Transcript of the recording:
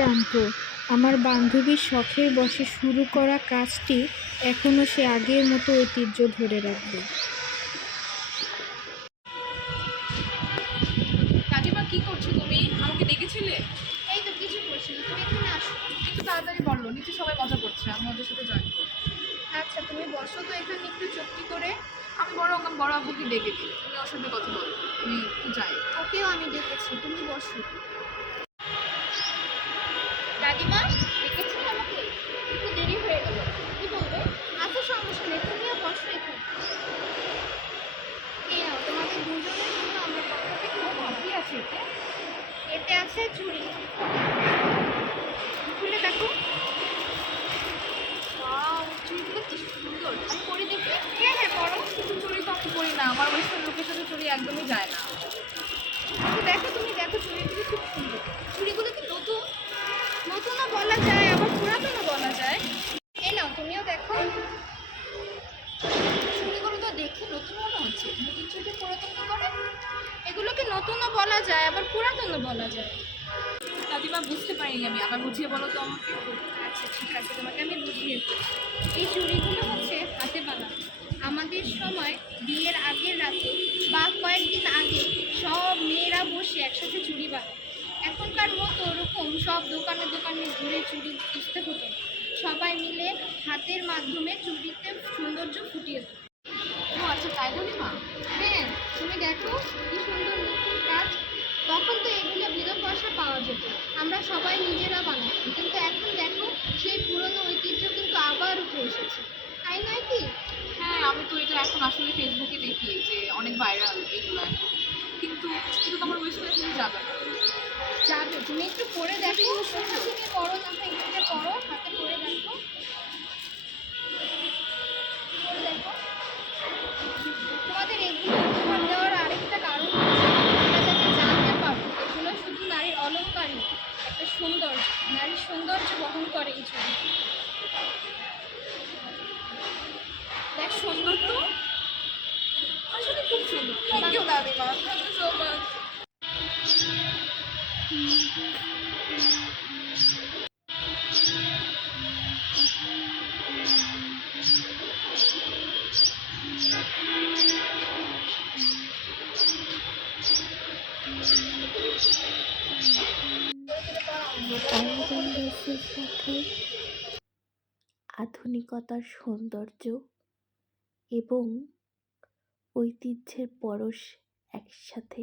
জানতো আমার বান্ধবীর শখের বশে শুরু করা কাজটি এখনো সে আগের মতো ঐতিহ্য ধরে রাখবে। কাকিমা কি করছো তুমি? আমাকে ডেকেছিলে? এই তো কিছু করছি না, তুমি এখানে আসো। একটু তাড়াতাড়ি বললো, নিচে সবাই মজা করছে, আমি ওদের সাথে জয়েন করবো। আচ্ছা তুমি বসো তো এখানে একটু চুপটি করে। আমি বড় আব্বুকে ডেকে দিই, তুমি ওর সাথে কথা বলো, আমি একটু যাই। ওকেও আমি ডেকেছি, তুমি বসো। দাদিমা ডেকেছেন আমাকে? একটু দেরি হয়ে গেল, কি বলবে? আচ্ছা সমস্যা নেই, তুমিও বসো এখানে। এই নাও তোমাদের দুজনের জন্য আমার পক্ষ থেকে কি আছে এতে? এতে আছে চুড়ি, খুলে দেখো। ওয়াও, চুড়িগুলো কি সুন্দর! আমি পরি দেখি। হ্যাঁ হ্যাঁ পরো। কিন্তু চুড়ি তো আমি পরি না, আমার ওয়েস্টার্ন লোকের সাথে চুড়ি একদমই যায় না। তো দেখো, তুমি দেখো চুড়িগুলো খুব সুন্দর। চুড়িগুলো কি নতুন? নতুনও বলা যায় আবার পুরাতনও বলা যায়। এই নাও তুমিও দেখো। চুড়িগুলো তো দেখে নতুন মনে হচ্ছে, নতুন চুড়ি পুরাতন তো করে। এগুলোকে নতুনও বলা যায় আবার পুরাতনও বলা যায়। দাদিমা বুঝতে পারিনি আমি, আবার বুঝিয়ে বলো তো আমাকে। আচ্ছা ঠিক আছে, তোমাকে আমি বুঝিয়ে দিই। এই চুড়িগুলো হচ্ছে হাতে বানানো। আমাদের সময় বিয়ের আগের রাতে বা কয়েকদিন আগে সব মেয়েরা বসে একসাথে চুড়ি বানায়। এখনকার মতো ওরকম সব দোকানে দোকানে ঘুরে চুড়ি খুঁজতে হতো না। সবাই মিলে হাতের মাধ্যমে চুড়িতে সৌন্দর্য ফুটিয়ে তোলে। ও আচ্ছা, তাই দাদিমা? হ্যাঁ, তুমি দেখো কি সুন্দর নতুন কাজ। তখন তো এগুলো বিনা পয়সা পাওয়া যেত, আমরা সবাই নিজেরা বানাতাম, কিন্তু এখন দেখো সেই পুরনো ঐতিহ্য কিন্তু আবার উঠে এসেছে, তাই নয় কি? হ্যাঁ, আমি তো এটা এখন আসলে ফেসবুকে দেখি যে অনেক ভাইরাল এগুলো এখন। কিন্তু কিন্তু তোমার ওয়েস্টার্নে তুমি যাবে না। যাবে, তুমি একটু পরে দেখো, কোথা থেকে পড়ো না হয় এখানে পড়ো, হাতে পরে দেখো, পরে দেখো। তোমাদের এগুলো উপহার দেওয়ার আরেকটা কারণ হচ্ছে আমরা যাতে জানতে পারবো এগুলো শুধু নারীর অলংকারই নয়, একটা সৌন্দর্য, নারীর সৌন্দর্য বহন করে এই চুড়ি। দেখ সুন্দর তো, আসলে খুব সুন্দর। থ্যাংক ইউ দাদিমা, thank you so much. Iron গ্যাসের সাথে আধুনিকতার সৌন্দর্য এবং ঐতিহ্যের পরশ একসাথে